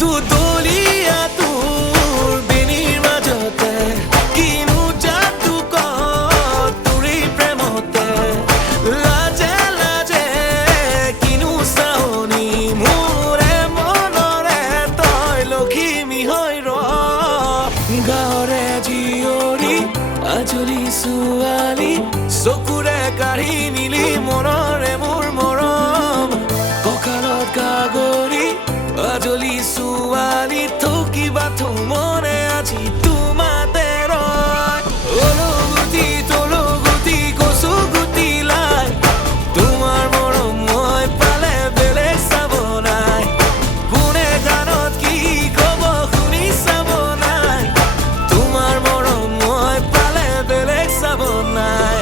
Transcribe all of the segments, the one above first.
দুদলীয়া তোৰ বেনীৰ মাজতে কিনো যাদু তোৰে প্ৰেমতে লাজে লাজে কিনো চাৱনি মোৰে মনৰে তই লখিমী হৈ ৰ গাঁৱৰে জীয়ৰী আজলি ছোৱালী চকুৰে কাঢ়ি নিলি মনৰে মোৰ মৰম কঁকালত গাগৰি আজলি ছোৱালী থকিবা থমনে আজি তোমাতে ৰয় অলগুটি তলগুটি কচু গুটি লাই তোমাৰ মৰম মই পালে বেলেগ চাব নাই কোনে গানত কি কব শুনি চাব নাই তোমাৰ মৰম মই পালে বেলেগ চাব নাই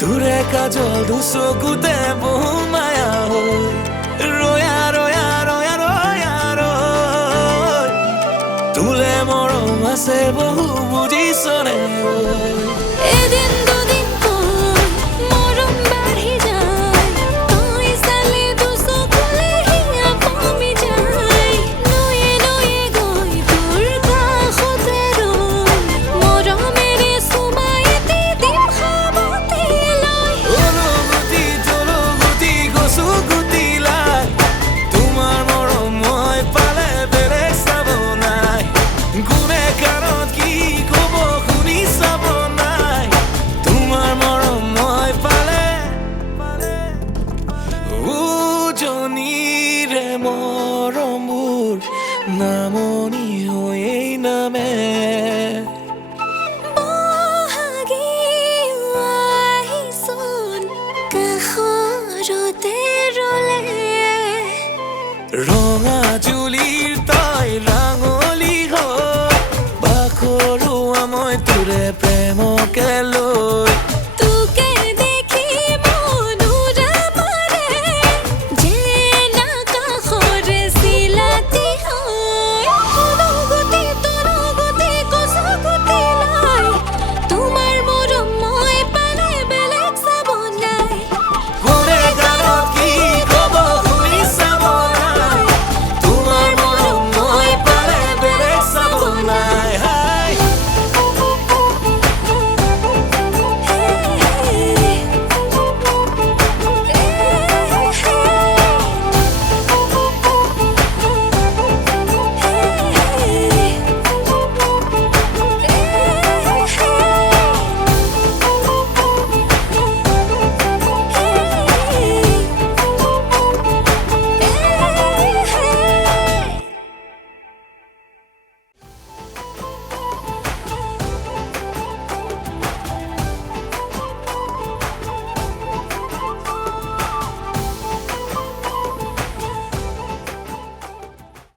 তোৰে কাজল দুচকুতে বহু মায়া হৈ ৰয়া ৰয়া ৰয়া ৰয়া ৰয় তোলে মৰম আছে বহু বুজিছনে এদিন দুদিন কৈ মৰম বাঢ়ি যায় তই চালে দুচকুলে হিয়া পমি যায় নয়ে নয়ে গৈ তোৰ কাষতে ৰৈ মৰমেৰে চুমাই দি দিম সাৱটি লৈ অলগুটি তলগুটি কচু গুটি লাই তোমাৰ মৰম মই পালে বেলেগ চাব নাই কোনে কাণত কি কব শুনি চাব নাই তোমাৰ মৰম মই পালে উজনিৰে মৰমবোৰ নামনি হৈয়েই নামে বহাগী আহিছোন কাষৰতে ৰলে ৰ